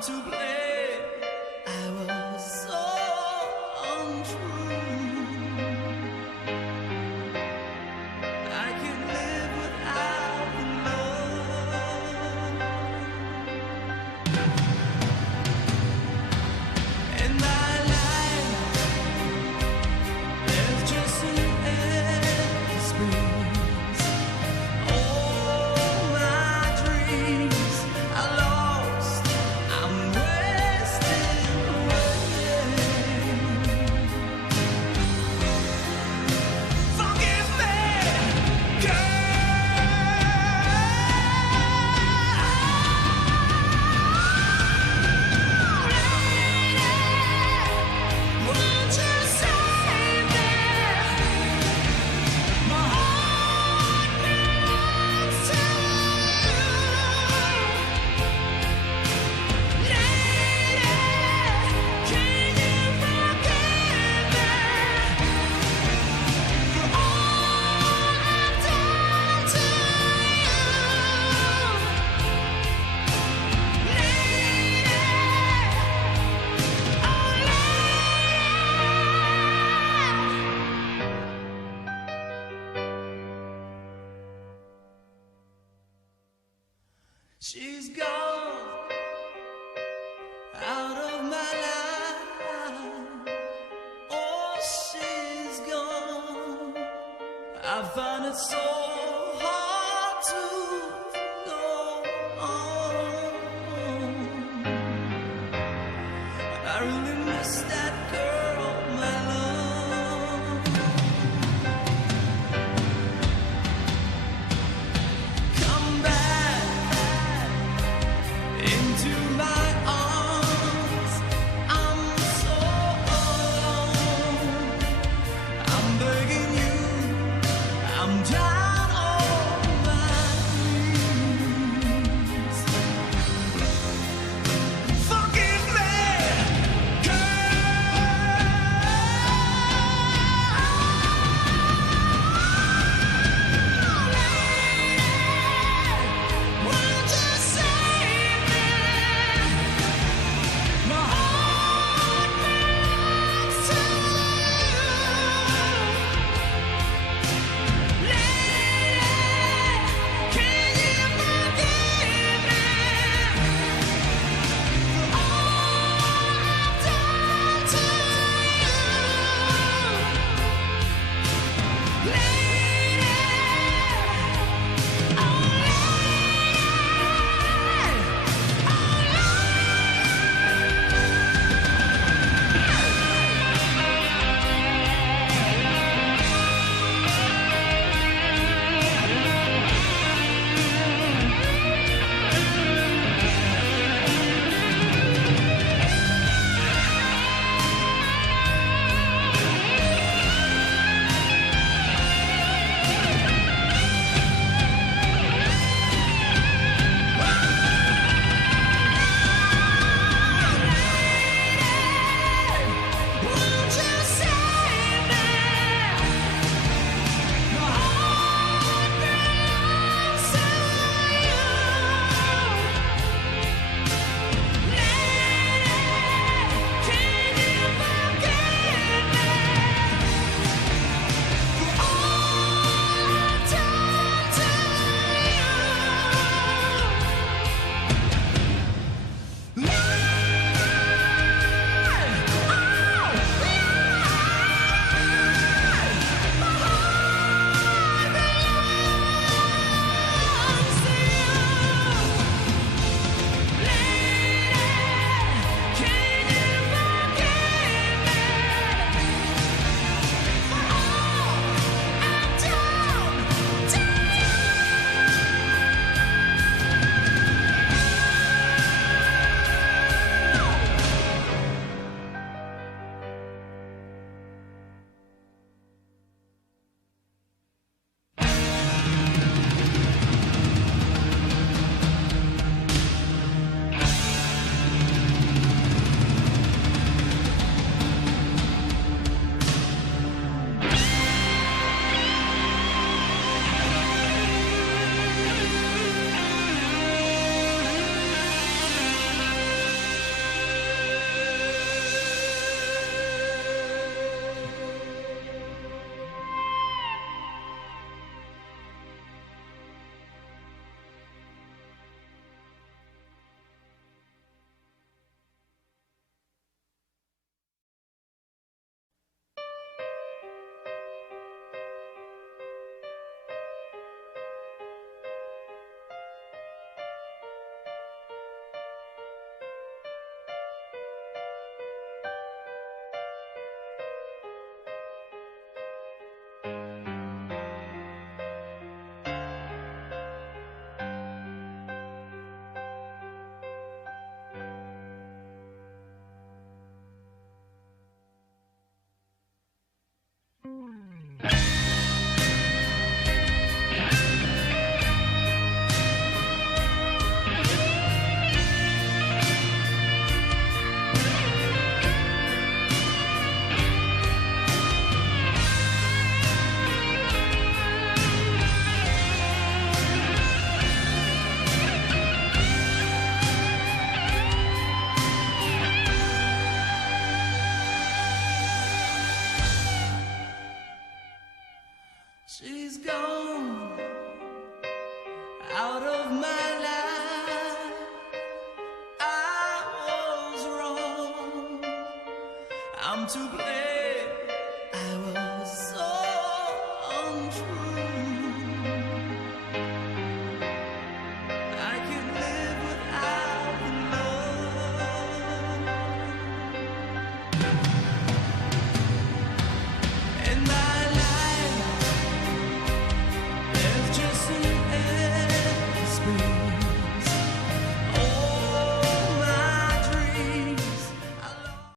to blame. I was so untrue. I can live without love. In my life, there's just an empty space. All my dreams are lost. I'm wasting away. Forgive me, won't you save me? My heart belongs to you. Lady, can you forgive me for all I've done to you? She's gone out of my life. Oh, she's gone. I find it so hard to go on. I really miss that girl, my love. Come back into my arms. I'm so alone. I'm begging you. I'm down on my knees. Forgive me, girl. I'm to blame.